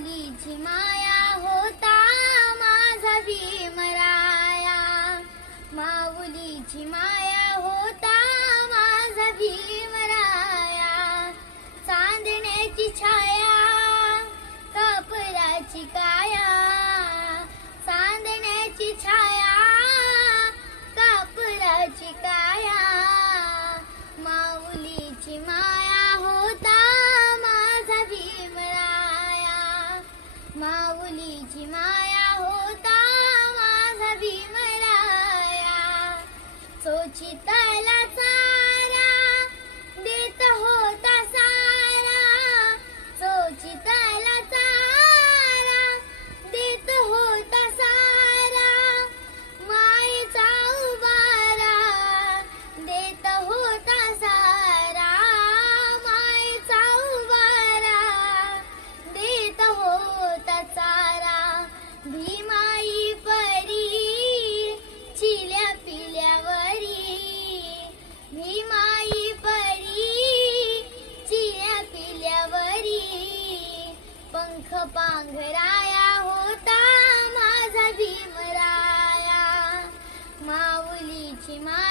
माऊलीची माया होता माझा भीमराया, माऊलीची माया होता माझा भीमराया, चांदण्याची छाया कापराची काया, चांदण्याची छाया कापराची काया, माऊलीची माया होता माझा भीमराया, माऊलीची माया होता माझा भीमराया, चोचिताला चारा देत होता सारा, चोचिताला चारा देत होता सारा, मायेचा उबारा देत होता सारा, मायेचा उबारा देत होता सारा, भीमाई परी चिल्या पिल्यावरी, भीमाई परी चिल्या पिल्यावरी, पंख पांघराया होता माझा भीमराया, माऊलीची माया